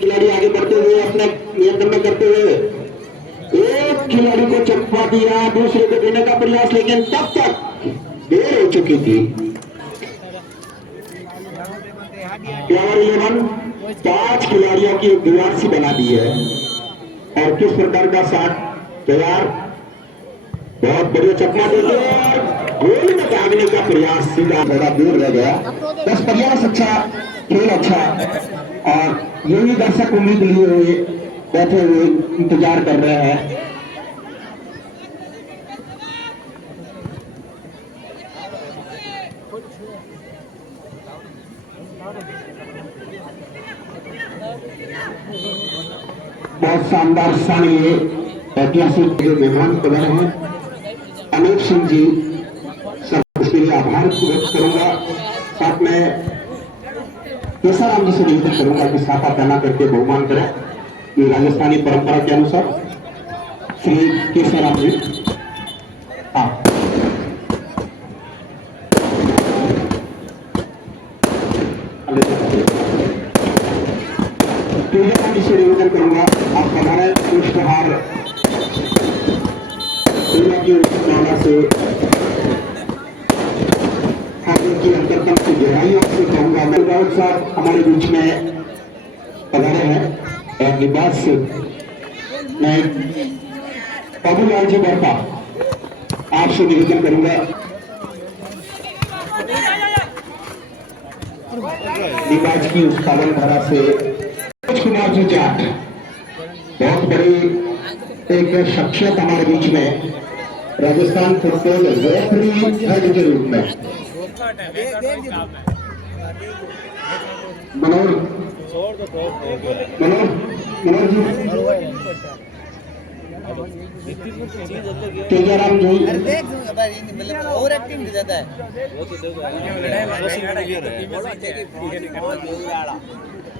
खिलाड़ी आगे बढ़ते हुए अपने नियंत्रण में करते हुए एक खिलाड़ी को चप्पा दिया, दूसरे को देने का प्रयास, लेकिन तब तक देर हो चुकी थी। प्लेयर 11 5 खिलाड़ियों की एक दीवार सी बना दी है और किस प्रकार का शॉट तैयार, बहुत बढ़िया चकमा देते और गोल में दागने का प्रयास, सीधा थोड़ा दूर रह गया। बस प्रयास अच्छा, खेल अच्छा, और यही दर्शक उम्मीद लिए हुए बैठे हुए इंतजार कर रहे हैं। बहुत शानदार क्षण, ये ऐतिहासिक जो मेहमान बने हैं अनूप सिंह जी, सब उसके लिए आभार व्यक्त करूंगा। साथ में केसाराम जी से निवेदन करूंगा कि साफा पहना करके बहुमान करें, कि राजस्थानी परंपरा के अनुसार। श्री केसाराम जी, से निवेदन करूंगा आप हमारे पुष्पहार की से की अंतरतम की गहराइयों से कहूंगा। मैं राउत साहब हमारे बीच में पधारे हैं और निवास मैं बाबूलाल जी बर्पा आपसे निवेदन करूंगा, निवास की उस पावन धारा से कुमार जी जाट, बहुत बड़ी एक शख्सियत हमारे बीच में राजस्थान फुटबॉल रेफरी हेड के रूप में। मनोज तेजाराम जी, और एक्टिंग ज्यादा है।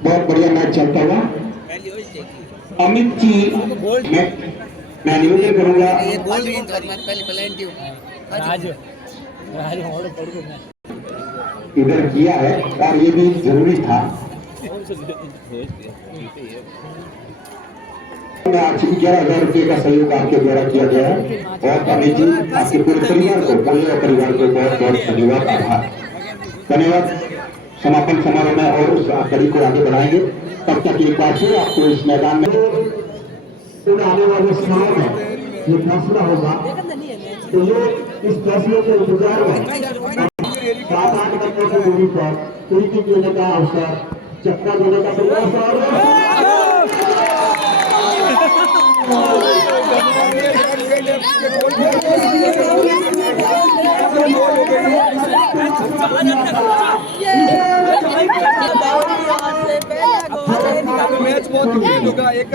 बहुत बढ़िया मैच चलता हुआ। अमित जी, मैं निवेदन करूंगा इधर किया है और ये भी जरूरी था। आज 11,000 रुपये का सहयोग आपके द्वारा किया गया है और अमित जी आपके पूरे परिवार को, पूरे परिवार को बहुत बहुत धन्यवाद, आभार, धन्यवाद। समापन समारोह में और उस कड़ी को आगे बढ़ाएंगे। तब तक एक बार फिर आपको इस मैदान में आने वाले समय में ये फैसला होगा, तो ये इस फैसले के इंतजार में 7-8 घंटे की दूरी पर फ्री देने का अवसर, चक्का देने का प्रयास मैच बहुत होगा, एक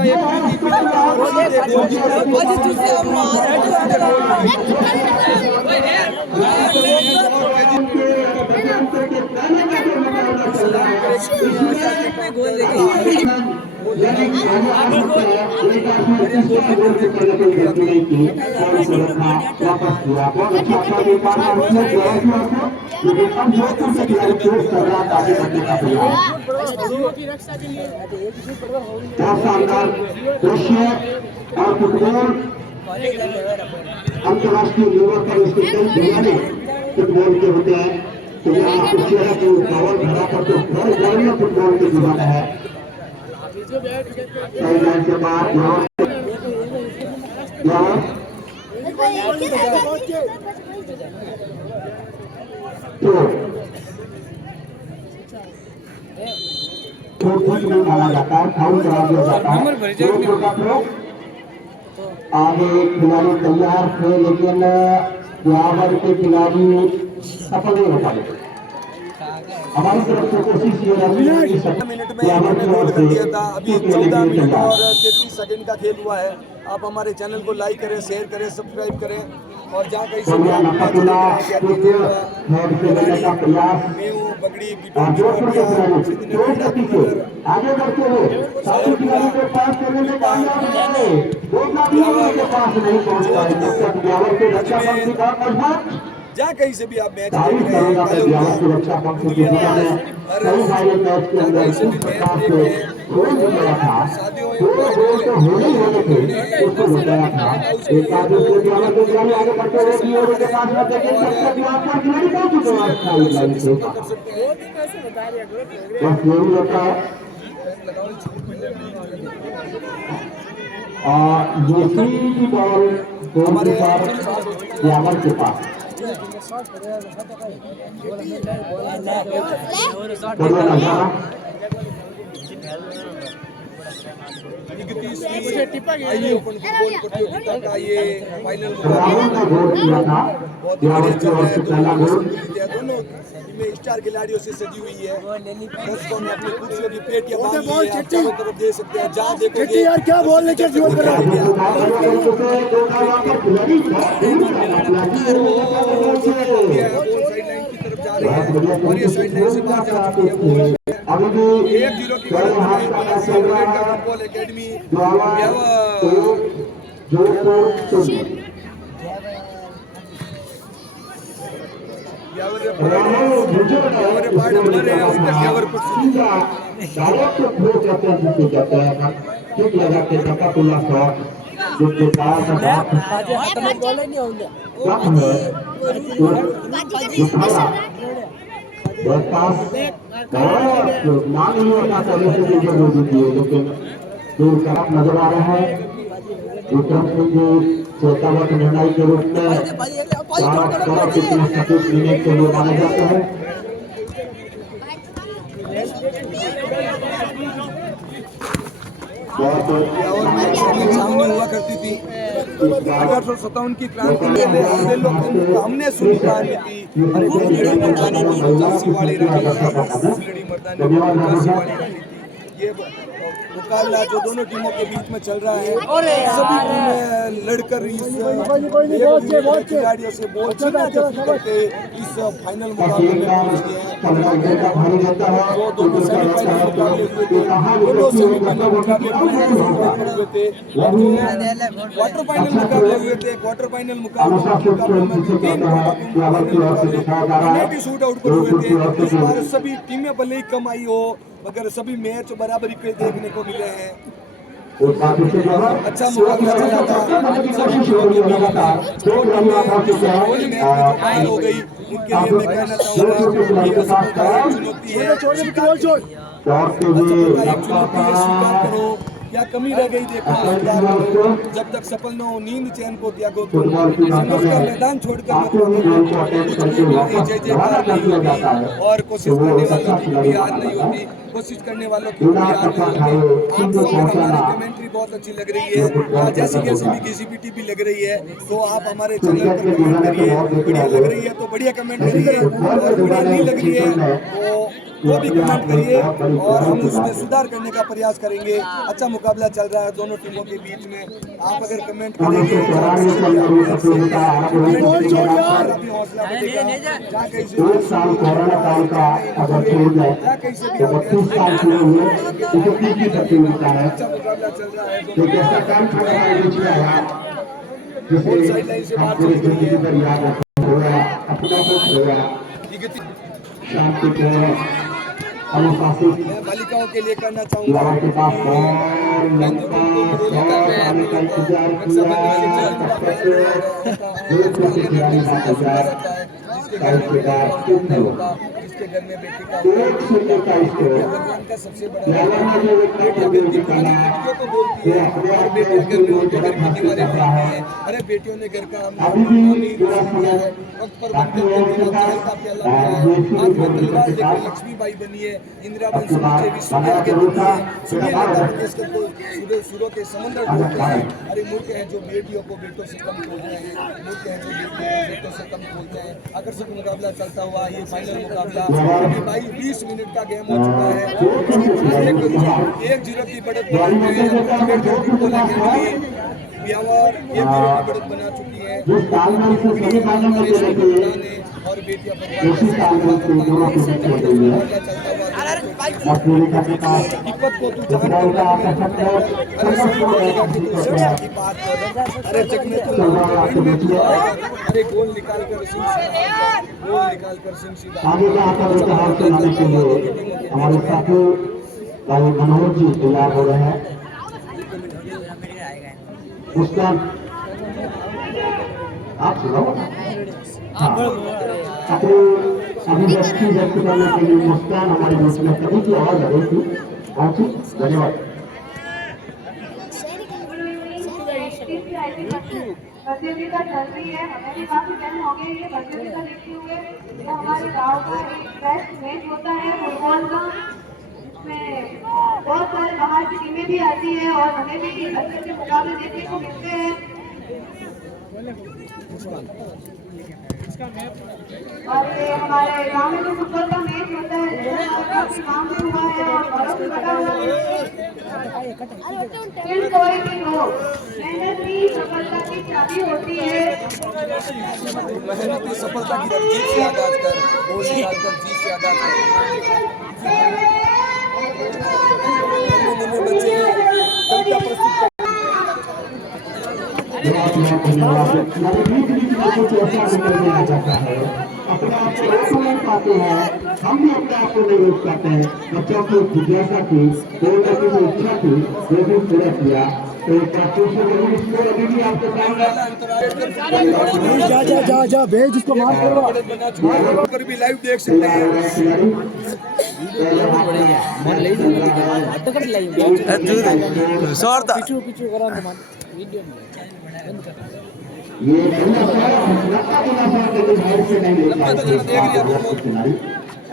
का शानदार दृश्य और फुटबॉल अंतर्राष्ट्रीय लेवल पर इसके कई दीवाने फुटबॉल के होते हैं। तो यहाँ कुछ है कि कवर धरा पर तो घर घर में फुटबॉल के दीवाना है। के बाद तो माना जाता है, फाउल करा दिया जाता है। आगे खिलाड़ी तैयार थे, लेकिन यहाँ के खिलाड़ी सफल नहीं हो पाए। हमारी तरफ से कोशिश ये रही मिनट में गोल कर दिया था। अभी 14 मिनट और 33 सेकंड का खेल हुआ है। आप हमारे चैनल को लाइक करें, शेयर करें, सब्सक्राइब करें और जहाँ कहीं से आगे बढ़ते हुए के पास में कामयाब के पास नहीं पहुंच पाए, तब तक ब्यावर के रक्षा मंत्री का जहाँ कहीं से भी आप मैच देख रहे हैं, ब्यावर की रक्षा मंत्री के गोल हो गया था, पूरे गोल तो होने ही होने थे, उसको बताया था। एक आदमी को जाना तो जाने आगे बढ़ते हुए की ओर के पास में देखिए सबसे आपका खिलाड़ी पहुंच चुके हैं साइड लाइन से। बस यही होता है। ये सीधी बॉल गोल के पास यावर के पास बढ़िया नजारा। आईए ओपन फुटबॉल प्रतियोगिता का ये फाइनल राहुल ने गोल किया था, यावर की ओर से पहला गोल। दोनों टीमें स्टार खिलाड़ियों से सजी हुई है। दर्शकों ने अपनी कुर्सियों की पेटियां बांधी हुई है, चारों तरफ दे सकते हैं, जहां देखोगे यार क्या बॉल लेके जीवन कर रहा है। साइड लाइन की तरफ जा रही है और ये साइड लाइन से बाहर जा चुकी है बॉल। 1-0 की बढ़त बनाई फुटबॉल एकेडमी मान नहीं होता पहले से लेकिन दूर तरफ नजर आ रहा है। विक्रम सिंह जी चेतावत निर्णय के रूप में सटीक लेने के लिए माने जाते हैं। सामने हुआ करती थी 1857 की क्रांति में हमने सुनी कहानी थी। ये मुकाबला जो दोनों टीमों के बीच में चल रहा है, सभी टीमें लड़कर इस खिलाड़ियों से बॉल छीना करके इस फाइनल मुकाबले में पहुंची है। जो दोनों सेमीफाइनल मुकाबले हुए थे, दोनों सेमीफाइनल मुकाबले हुए थे, क्वार्टर फाइनल मुकाबले हुए थे। क्वार्टर फाइनल मुकाबले में 3 पेनल्टी शूट आउट पर हुए थे। इस बार सभी टीमें भले ही कम आई हो मगर सभी मैच बराबरी पे देखने को मिले हैं। अच्छा मुकाबला चला था, सभी टीमों के बीच में जो टीमें हो गई उनके लिए मैं कहना चाहूँगा ये असफलता एक चुनौती है, स्वीकार करो। क्या कमी रह गई देखो, स्वीकार करो। जब तक सफल न हो नींद चैन को त्यागो, तो संघर्ष का मैदान छोड़कर मत भागो। जय जयकार नहीं होती और कोशिश करने वालों की कोई हार नहीं होती। कोशिश करने वालों की कोई हार नहीं होती। आपको अगर हमारी कमेंट्री बहुत अच्छी लग रही है, जैसी जैसी भी किसी भी टीवी लग रही है, तो आप हमारे चैनल पर कमेंट करिए। बढ़िया लग रही है तो बढ़िया कमेंट करिए और बढ़िया नहीं लग रही है तो वो भी कमेंट करिए और हम उसमें सुधार करने का प्रयास करेंगे। अच्छा मुकाबला चल रहा है दोनों टीमों के बीच में। आप अगर कमेंट करेंगे हौसला अच्छा मुकाबला चल रहा है। साइड लाइन से बाहर चली गई है। मैं बालिकाओं के लिए करना चाहूँगा जिसके घर में बेटी का भगवान का सबसे बड़ा बेटियों को बोलती है और बेटियां घर में होकर घर की दीवारें देखती हैं। अरे बेटियों ने घर का किया है, वक्त पर बनकर चाय का प्याला पिया है, हाथ में तलवार लेकर लक्ष्मीबाई बनी है, इंदिरा वंश नीचे विश्व के आगे बनी है। सुनिए लता मंगेशकर को सुरों के समंदर ढूंढते हैं। अरे मूर्ख हैं जो बेटियों को बेटों से कम खोजते हैं, मूर्ख हैं जो बेटियों को बेटों से कम खोजते हैं। आकर्षक मुकाबला चलता हुआ ये फाइनल मुकाबला अभी 20 मिनट का गेम हो चुका है। 1-0 की बढ़त बढ़त बना चुकी है और बेटियां को तू अरे जगने अरे गोल निकाल कर हमारे साथी भाई मनोहर जी तैयार हो रहे हैं। मुस्कान आप सुनाओ ना। हाँ, अपनी अभिव्यक्ति व्यक्त करने के लिए मुस्कान हमारी बीच में कभी की आवाज आ रही थी। बहुत ही धन्यवाद। प्रतियोगिता चल रही है, हमें भी काफी दिन हो गए ये प्रतियोगिता देखते हुए। ये हमारे गांव का एक बेस्ट मैच होता है फुटबॉल का, इसमें बहुत सारे बाहर की टीमें भी आती है और हमें भी अच्छे अच्छे मुकाबले देखने को मिलते हैं। और ये हमारे गांव में जो फुटबॉल का मैच होता है काफी नाम भी हुआ है और गौरव भी बना हुआ है। फिर कोई भी हो, मेहनत ही सफलता की चाबी होती है। मेहनती सफलता की तरफ जीत से आगाज कर, गोल निकालकर जीत से आगाज कर। बच्चे कविता प्रस्तुत अपने आप को रोक नहीं पाते हैं, हम भी अपने आप को नहीं रोक पाते हैं। बच्चों की जिज्ञासा थी, बोलने की जो इच्छा थी, वो भी पूरा किया। तो अभी भी आपके सामने जा भेज उसको माफ करो। पर भी लाइव देख सकते हैं। ये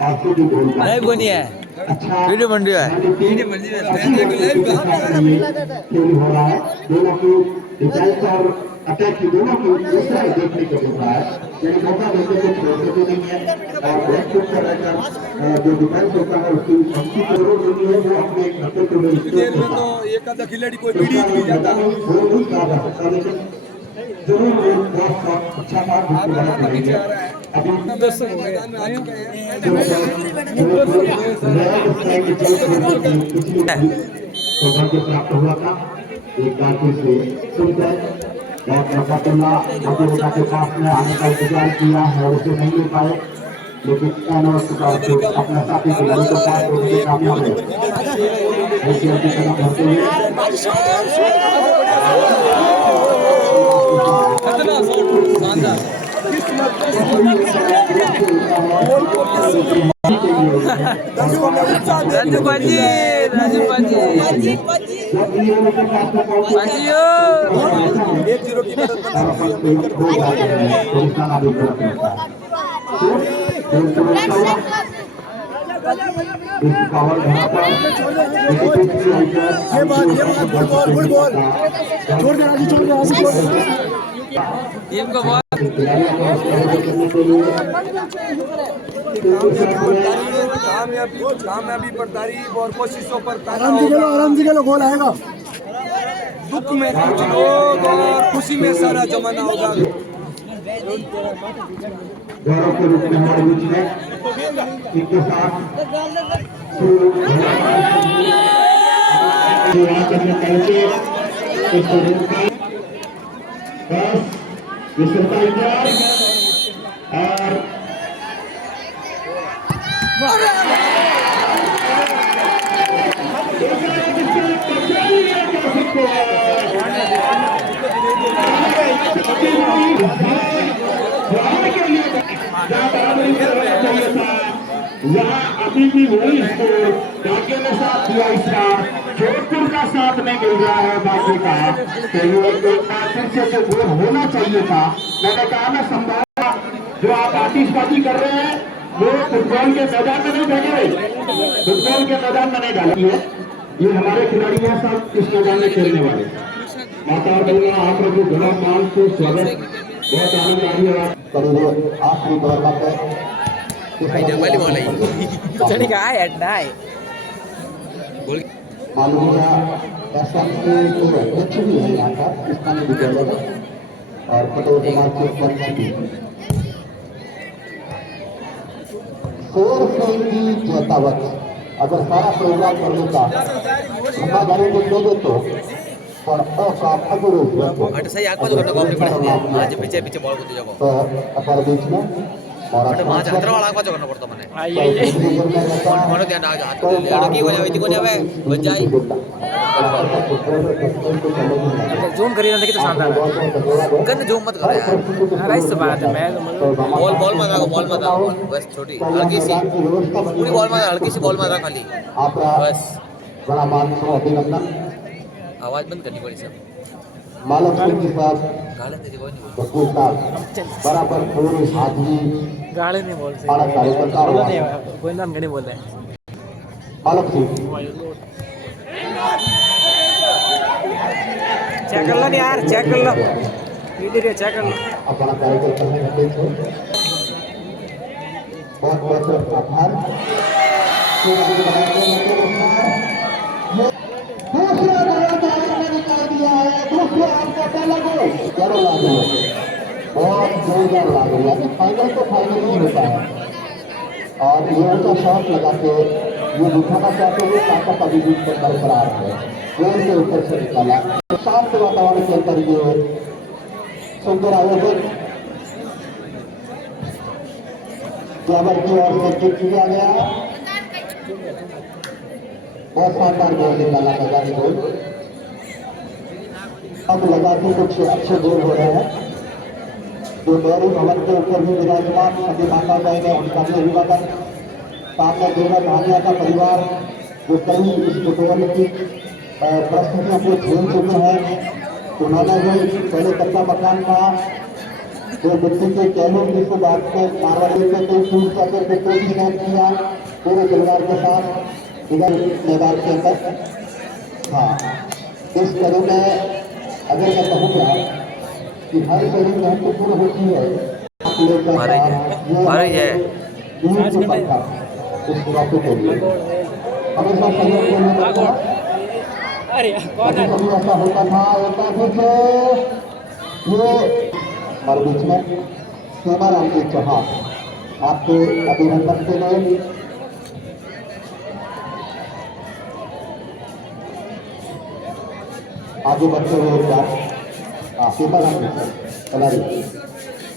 आपको भी बोलना लाइव बनी है, अच्छा वीडियो बन रही है। खेल हो रहा है। दोनों की डिफेंस और अटैक की दोनों की दूसरा देखने को मिल रहा है। यानी मौका देते तो छोड़ते तो नहीं है और बैक फुट पर रहकर जो डिफेंस होता है उसकी अच्छी जरूरत नहीं है। वो अपने घंटे को तो एक आधा खिलाड़ी कोई बीड़ी भी जाता है। वो नहीं कहा जा सकता, लेकिन जरूर वो बहुत अच्छा काम पीछे आ रहा है। अभी मैदान में आ चुके सौभाग्य प्राप्त हुआ था। एक बार फिर से सुनकर के पास में आने का इंतजार किया है, उसे नहीं मिल पाए, लेकिन अपना साथी खिलाड़ी को पास करने में कामयाब है। राजू पाजी, राजू पाजी, पाजियो। 1-0 की मदद ये बात गुड बॉल छोड़ दे राजू, छोड़ दे राजू। टीम को बहुत कामयाबी पर तारीफ और कोशिशों पर आराम से खेलो गोल आएगा। दुख में कुछ लोग और खुशी में सारा जमाना होगा। गौरव के रूप में हमारे बीच में इनके साथ यहाँ अभी भी वही स्कोर डाके ने साथ दिया, इसका जोधपुर का साथ नहीं मिल रहा है बाकी का। तो ये एक बार फिर से गोल होना चाहिए था। मैंने कहा ना, संभावना जो आप आतिशबाजी कर रहे हैं वो फुटबॉल के मैदान में नहीं डाले, फुटबॉल के मैदान में नहीं डाली है। ये हमारे खिलाड़ी हैं सब इस मैदान में खेलने वाले। माता और बहना आप लोग गला मान से स्वागत, बहुत आनंद आ रही है। आखिरी बॉल मालूम ऐसा कुछ भी है यहाँ का स्थानीय विद्यालय और पटेल कुमार के की जतावत अगर सारा प्रोग्राम करने का हम गाड़ी को दे दे तो और सही आगे पीछे पीछे बॉल को दे जाओ बीच में और वहाँ जात्रा वाला पाचो करना पड़ता मैंने मन मन ध्यान आ जाता लड़की को जावे को जावे बच जाए जूम करी ना कितना शानदार गन जूम मत करो यार राइस बात है मैं बॉल मत आओ बस छोटी हल्की सी पूरी बॉल मत हल्की सी बॉल मत आओ खाली आपका बस बड़ा मान सो अभिनंदन। आवाज बंद करनी पड़ी सब मालक सिंह के साथ गालन दे कोई नहीं बकूल साहब बराबर पूरी हाजिरी गाली नहीं बोलते बड़ा कार्यकर्ता हुआ कोई नाम नहीं बोलते मालक सिंह चेक कर लो यार चेक कर लो वीडियो चेक कर लो अपना कार्यकर्ता में घटे थे बहुत बहुत आभार। दूसरा निकाल दिया है दूसरा आपका पहला गोल जरूर लागू है बहुत जोरदार लागू है फाइनल तो फाइनल ही होता है और ये ऊंचा शॉट लगा के ये दिखाना चाहते हुए ताकत अभी भी बरकरार है गोल के ऊपर से निकाला शांत वातावरण के अंदर ये सुंदर आयोजन ग्लैमर की ओर से किक किया गया बहुत शानदार गोल निकाला मैदानी गोल। अब लगा कि कुछ अच्छे गोल हो रहे हैं जो नेहरू भवन के ऊपर भी विराजमान सभी माता बहन है उनका भी अभिवादन सामने देवर भानिया का परिवार जो कई इस फुटबॉल की परिस्थितियों को झेल चुके हैं उन्होंने भी पहले कच्चा मकान का जो मिट्टी के कैलों जिसको बात के मारवाड़ी के कई टूट करके के कोई भी नहीं किया पूरे परिवार के साथ इधर मैदान के अंदर। हाँ इस कड़ी में अगर मैं कहूँगा कि हर कड़ी महत्वपूर्ण होती है इस मौके के लिए हमेशा सहयोग देने का अरे कौन कभी ऐसा होता था ये और बीच में सीमाराम जी चौहान आपके अभिनंदन के लिए आगे बढ़ते हुए सीताराम जी कलारी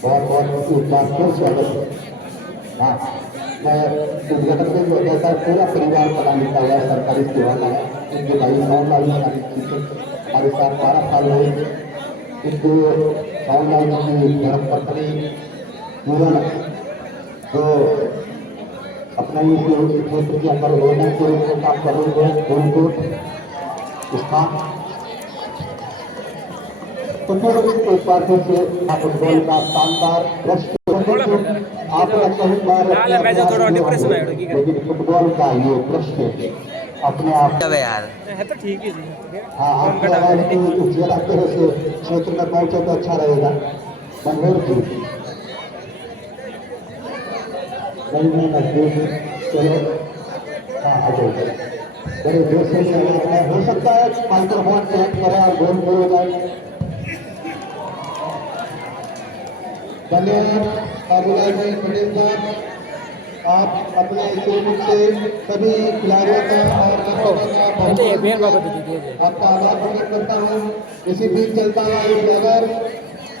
बहुत बहुत एक बार फिर स्वागत। हाँ मैं उद्घाटन में जो जैसा पूरा परिवार कलानी का हुआ सरकारी सेवा का है उनके भाई 9 साल हमारे साथ 12 साल हुए इनको 9 साल की धर्म पत्नी जीवन जो अपने क्षेत्र के अंदर रोजन के रूप में काम कर रहे हैं उनको स्थान एक बार फिर से फुटबॉल का शानदार दृश्य आपने कई बार लेकिन फुटबॉल का ये दृश्य अपने आप यार है तो ठीक ही जी हाँ आपको लगा कि इस जिला तरह से क्षेत्र में पहुंचे तो अच्छा रहेगा मनोहर जी नहीं नजदीक चलो हाँ आ जाओ बड़े देर से हो सकता है माइक्रोफोन चेक करें और गोल हो जाए। धन्यवाद बाबूलाल भाई पटेल साहब आप अपने सहयोग से सभी खिलाड़ियों का और आपका आभार प्रकट करता हूँ। इसी बीच चलता हुआ एक नगर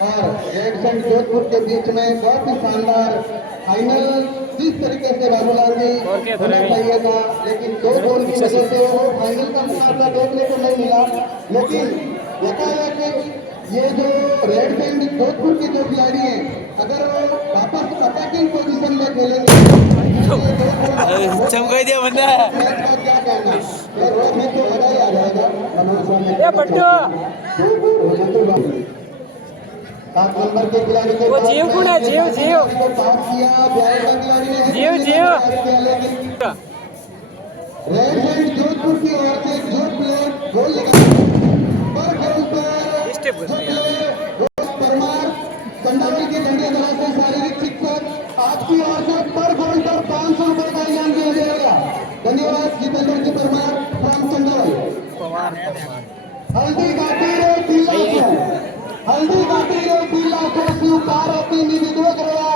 और रेड एंड जोधपुर के बीच में बहुत ही शानदार फाइनल जिस तरीके से बाबूलाल जी होना चाहिए था लेकिन 2 गोल की वजह से वो फाइनल का मुकाबला देखने को नहीं मिला। लेकिन यथायथ ये जो रेड एंड जोधपुर की जो खिलाड़ी हैं अगर वो वापस अटैकिंग पोजीशन में खेलेंगे चमका दिया बंदा क्या कहना रोज में तो मजा ही आ जाएगा। 7 नंबर के खिलाड़ी को जीव कौन है जीव पास किया बिहार का खिलाड़ी ने जीव रेड एंड जोधपुर की ओर से जो प्लेयर गोल लगाया पर गोल पर परमार कंडावली के झंडे दलाते शारीरिक शिक्षक आपकी ओर से पर गोल पर 500 रुपए का इनाम दिया जाएगा। धन्यवाद जितेंद्र जी परमार फ्रॉम चंडोल। हल्दी घाटी रे तिल्ला स्वीकार होती निधि देख रहा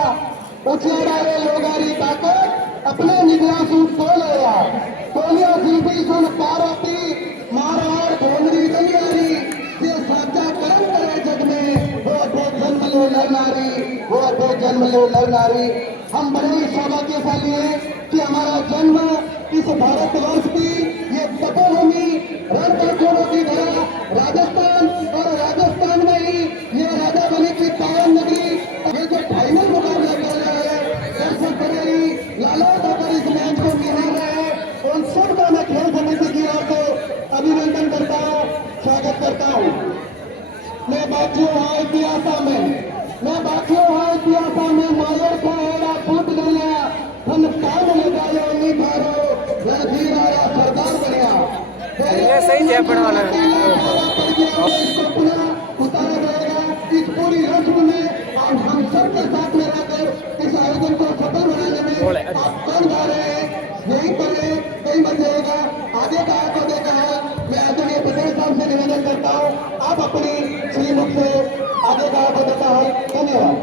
उछेड़ा रे लोगारी ताकत अपने निधिया सूट खोल रहा कोलिया शिल्पी सुन पार्वती मारवाड़ भोंगरी तैयारी ये साचा कर्म करे जग में वो अद्भुत जन्म लो नर नारी हम बड़े ही सौभाग्यशाली हैं कि हमारा जन्म इस भारतवर्ष की ये तपोभूमि रणथंभौरों की धरा राजस्थान, और राजस्थान में ही ये राजा बनी की पावन नदी, ये जो फाइनल मुकाबला चल रहा है, दर्शक बड़े ही लालौट होकर इस मैच को निहार रहे हैं। उन सबका मैं खेल समिति की ओर से अभिनंदन करता हूँ, स्वागत करता हूँ। मैं बातियों हाँ इतिहासा में मायर का हेड़ा फूट गया, हम काम लगायो निभारो रणधीर आया सरदार बनया। ये सही जयपुर वाला है। इसको पुनः उतारा जाएगा इस पूरी रस्म में, और हम सबके साथ में रहकर इस आयोजन को सफल बनाने में आप कौन गा रहे हैं, यही पर कई बन जाएगा। आगे का आपको देखा है, मैं आदरणीय पटेल साहब से निवेदन करता हूँ, आप अपनी श्रीमुख से आगे का आपको देखा है। धन्यवाद।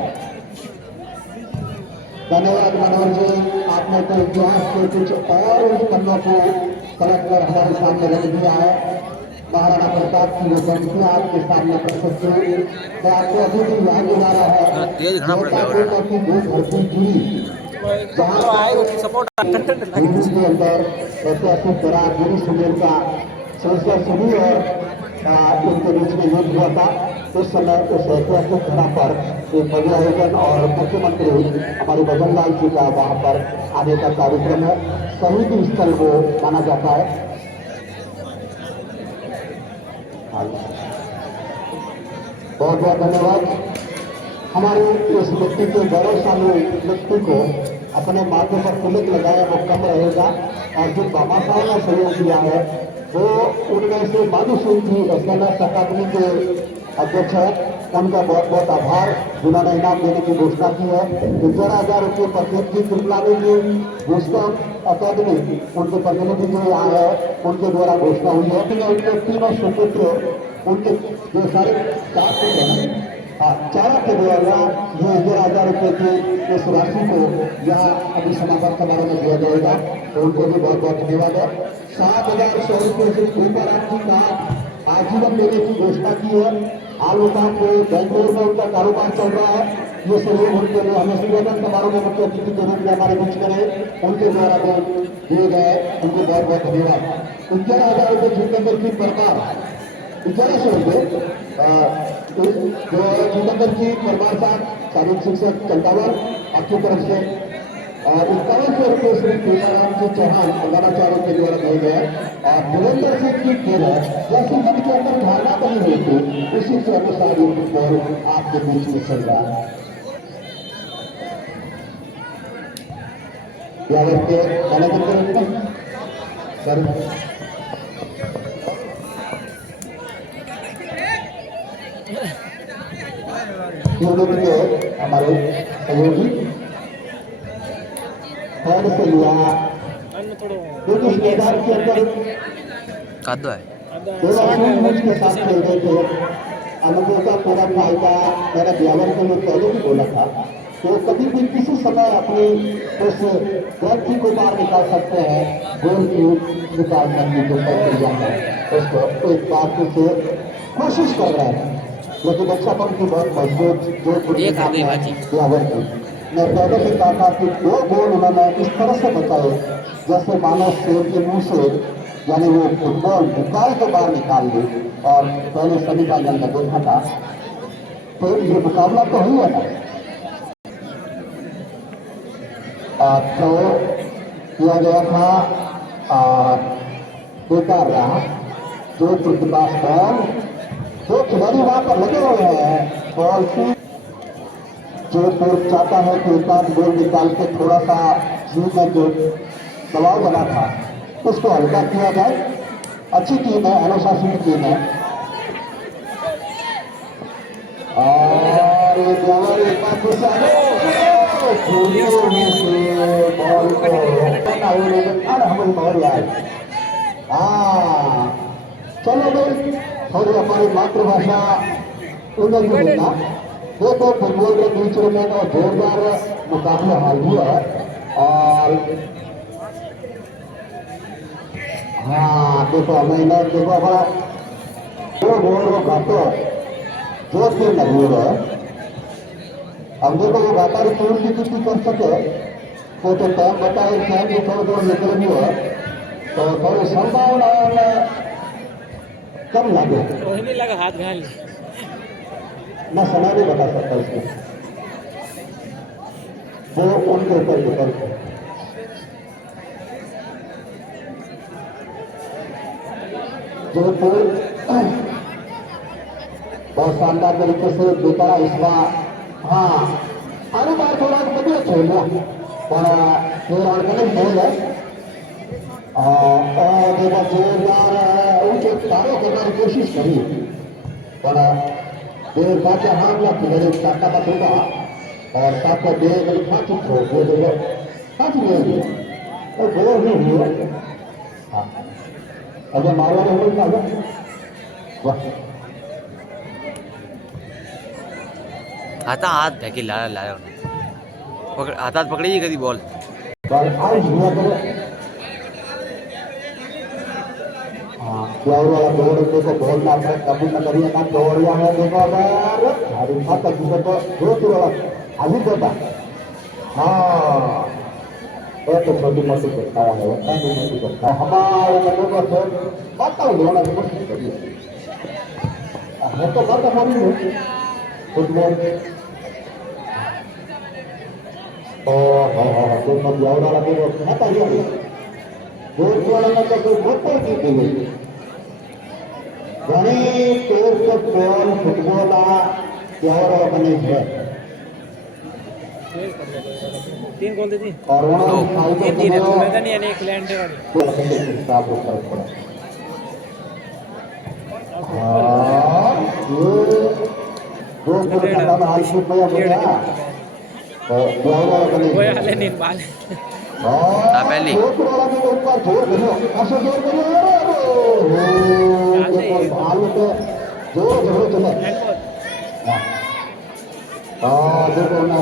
धन्यवाद मनोहर जी, आपने तो इतिहास के कुछ और उस पन्नों को पलट कर हमारे सामने रख दिया है। महाराणा प्रताप की जो पंक्तियां आपके सामने प्रस्तुत हुई, तो आपको अभी भी याद दिला रहा है की जो धरती गिरी, हिंदू के अंदर ऐतिहासिक गिरी सुमेर का सिलसिला शुरू और उनके बीच में युद्ध हुआ था। उस समय उस ऐतिहासिक धरा पर एक बड़े आयोजन और मुख्यमंत्री हमारे भजन लाल जी का वहां पर आने का कार्यक्रम है, शहीदी स्थल को माना जाता है। बहुत बहुत धन्यवाद। हमारे इस व्यक्ति के गौरवशाली व्यक्ति को अपने माथे पर तिलक लगाया वो कम रहेगा, और जो बाबा साहब ने सहयोग दिया है वो उनमें से माधु सिंह जी एसएनएस अकादमी के अध्यक्ष है, उनका बहुत बहुत आभार, जिन्होंने इनाम देने की घोषणा की है। 11,000 रुपये प्रत्येक की कृपलानी की विस्कॉम अकादमी उनके प्रतिनिधि जो यहाँ है उनके द्वारा घोषणा हुई है। उनके तीनों सुपुत्र, उनके जो सारे 4 पुत्र हैं, चारा के द्वारा ये 11,000 रुपये की इस राशि को यहाँ अभी समापन समारोह में दिया जाएगा, तो उनको भी बहुत बहुत धन्यवाद है। 7,100 रुपये से कृपाराम जी का आजीवन देने की घोषणा की है। हाल को बेंगलोर में उनका कारोबार चल रहा है, ये सहयोग उनके लिए हमें सुबोधन समारोह में मुख्य अतिथि के रूप में हमारे बीच करें, उनके द्वारा जो दिए गए उनको बहुत बहुत धन्यवाद। 11,000 रुपये जितेंद्र की परमार, 1100 रुपये जो जितेंद्र जी परमार साहब शारीरिक शिक्षक चंदावर आपकी तरफ से, और 5100 रुपये श्री कृपाराम जी चौहान प्रधानाचार्य के द्वारा दिए गए, और वीरेंद्र सिंह की खेल है जैसी मन के अंदर धारणा बनी हुई थी उसी के अनुसार ये फुटबॉल आपके बीच में चल रहा है। के मैनेजर सर हमारे सहयोगी थर्ड से लिया, क्योंकि इस मैदान के अंदर के साथ खेल रहे थे। अनुभव का पूरा फायदा मैंने ब्यावर के लिए पहले भी बोला था, तो कभी भी किसी समय अपनी उस व्यक्ति को बाहर निकाल सकते हैं, गोल की निकालने की जो प्रक्रिया है उसको एक बार से कोशिश कर रहे हैं, लेकिन बच्चापन की बहुत मजबूत जो ब्यावर की। मैं पहले भी कहा था कि 2 गोल उन्होंने इस तरह से बचाए जैसे मानो शेर के मुंह से, यानी वो फुटबॉल निकाल के बाहर निकाल दी, और पहले सेमीफाइनल में देखा था। तो ये मुकाबला तो हुई है ना, तो किया गया था और बेकार रहा। जो प्रतिभास बॉल, जो खिलाड़ी वहां पर लगे हुए हैं बॉल से, जो कोच चाहता है कि एक आध गोल निकाल के थोड़ा सा टीम में जो दबाव बना था उसको हल्का किया जाए। अच्छी टीम है, अनुशासित टीम है, और हमारी बहुत याद। चलो भाई, थोड़ी हमारी मातृभाषा उन्नति मिलना। देखो फुटबॉल के बीच में तो जोरदार मुकाबला हाल हुआ है, और हाँ देखो मैंने देखो हमारा 2 गोल को घाटो जोधपुर नगूर है, अब देखो वो व्यापारी चोर की कुछ कर सके तो टाइम बताए टाइम भी थोड़ा थोड़ा निकल भी हो तो थोड़ी संभावना कम लगे। वही नहीं लगा हाथ घाल मैं समय नहीं बता सकता इसमें, वो उनके ऊपर डिपेंड है। जोधपुर बहुत शानदार तरीके से बीता इस बार। हाँ आने बार थोड़ा बढ़िया खेलना थोड़ा ऑर्गेनिक खेल है और देखा जोरदार उनके तारों करने की कोशिश करी बड़ा देर बाद हाथ लग मेरे चाका का होगा और साथ में देर मेरी फांसी हो वो देखो फांसी नहीं और वो नहीं हुआ। हाँ अगर मारवा नहीं था वाह आता हाथ फेंकी लाया पकड़ हाथ पकड़ी कभी बॉल और आज हुआ तो प्यार वाला दौड़ देखो बहुत ना कभी न करिए ना दौड़िया है देखो अगर हरी खाता जिसे तो दो वाला अभी देता। हाँ वो तो छोटी मोटी करता है वो नहीं नहीं करता हमारे लोगों को तो बताओ दोनों कोशिश करिए है तो बात हमारी है फुटबॉल तो प्यार वाला देखो खाता ही दोस्त वाला मतलब कोई बहुत की गई यानी तेर से बॉल फुटबॉल प्यार बने है 3 कौन थी और वहाँ 3 है मैदानी यानी एक लैंड वाली साफ ऊपर पड़ा। हाँ ये दो पूरे का नाम आयुष में हो गया तो प्यार वाला बने वो वाले नहीं बाल पहली वाला के ऊपर जोर करो ऐसा जोर करो भालू पे जोर जोर चले। देखो ना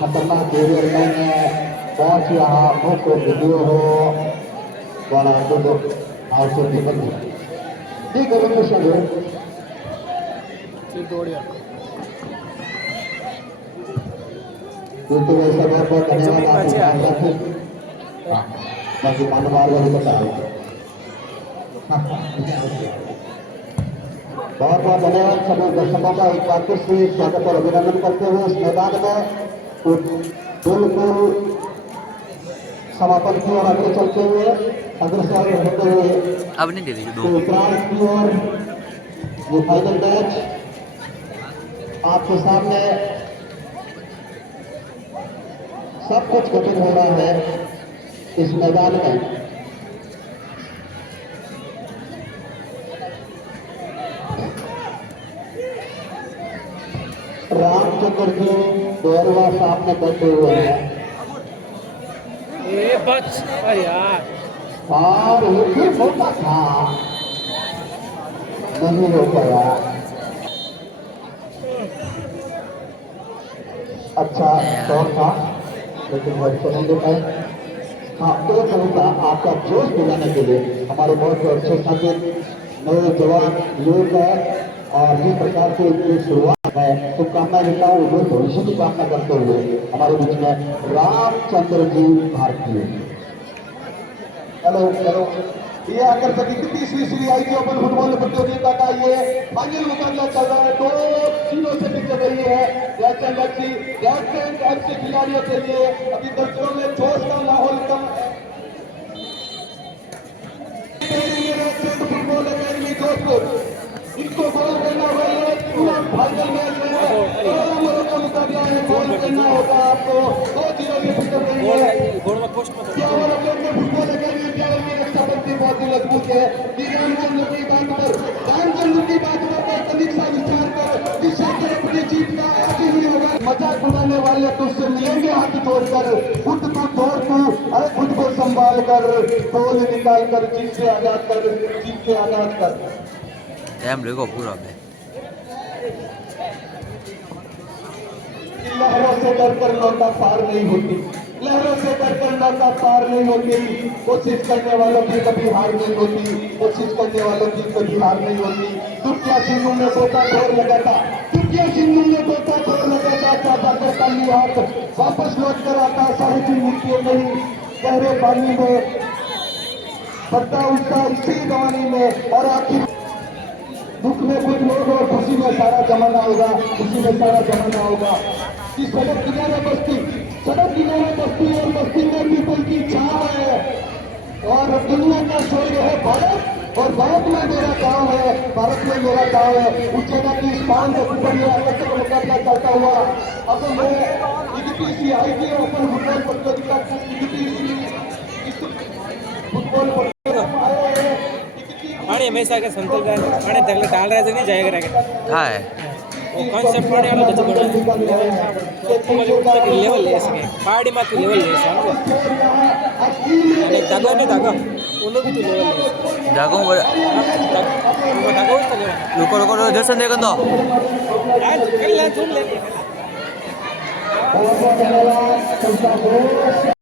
खतरनाक एरिया में पहुंच यहाँ फोटो वीडियो हो बड़ा तो आपसे दिक्कत नहीं ठीक है बंदे सब ठीक दौड़िया तो ऐसा बहुत धन्यवाद बाकी मानवार वाली बता बहुत बहुत धन्यवाद सभी दर्शकों का एक बार फिर से स्वागत और अभिनंदन करते हुए इस मैदान में बिल्कुल समापन की ओर आगे चलते हुए अग्रसर होते हुए अब नहीं दे रही तो उत्तरायण की ओर ये फाइनल मैच आपके सामने सब कुछ कठिन हो रहा है इस मैदान में। रामचंद्र जी बैरवा सामने बैठे हुए हैं ए बच अरे यार और ये फिर होता था नहीं हो पाया। अच्छा दौर था लेकिन वो अच्छा नहीं दे पाए। हाँ तो तरीका आपका जोश दिलाने के लिए हमारे बहुत अच्छे साथी नए जवान लोग हैं और जिस प्रकार से इनकी शुरुआत है शुभकामनाएं देता हूँ उन्हें भविष्य की कामना करते हुए हमारे बीच में रामचंद्र जी भारतीय। हेलो हेलो ये आकर सभी तीसरी श्री आई ओपन फुटबॉल प्रतियोगिता का ये फाइनल मुकाबला चल रहा है। 2-0 से जीत रही है FC खिलाड़ियों के लिए अभी दर्शकों में जोश का माहौल कम फुटबॉल अकेडमी जोधपुर इनको गोल करना होगा। ये पूरा फाइनल मैच है का मुकाबला है। गोल करना होगा आपको 2-0 से जीत रही है फुटबॉल अकेडमी बहुत ही मजबूत है। रामचंद्र की बात पर तनिक सा विचार कर दिशा पर अपनी जीत का आगे ही होगा। मजाक उड़ाने वाले तुझसे मिलेंगे हाथ जोड़कर खुद को तोड़ तू अरे खुद को संभाल कर गोल निकाल कर जीत से आजाद कर टाइम रहेगा पूरा में लहरों से डरकर नौका पार नहीं होती। लहरों से डरकर नौका पार नहीं होती। कोशिश करने वालों की कभी हार नहीं होती। कोशिश करने वालों की कभी हार नहीं होती। दुर्गा सिंधु में गोता ढोर लगाता लगा जाकर खाली हाथ वापस लौट कर आता है 3.5 मुट्ठी नहीं गहरे पानी में बढ़ता उसका इसी जवानी में। और आखिर दुख में कुछ लोग और खुशी में सारा जमाना होगा, खुशी में सारा जमाना होगा कि सड़क किनारे बस्ती और बस्ती में पीपल की छाव है और दुनिया का स्वर्ग है भारत और भारत में मेरा गांव है, भारत में मेरा गांव है। उस जगह की स्थान से ऊपर मुकाबला करता हुआ अब मैं IDPCI के ओपन फुटबॉल प्रतियोगिता फुटबॉल पानी हमेशा के संतुल का पानी तगले डाल रहे थे नहीं जाएगा रहेगा हाँ है वो कॉन्सेप्ट पानी वाला तो बड़ा लेवल ले सके पहाड़ी मात्र लेवल ले सके अनेक दागो ने दागो उन्हों भी तो लेवल ले जागो दागो तो लेवल रुको रुको दर्शन देखो तो आज कल ला तुम ले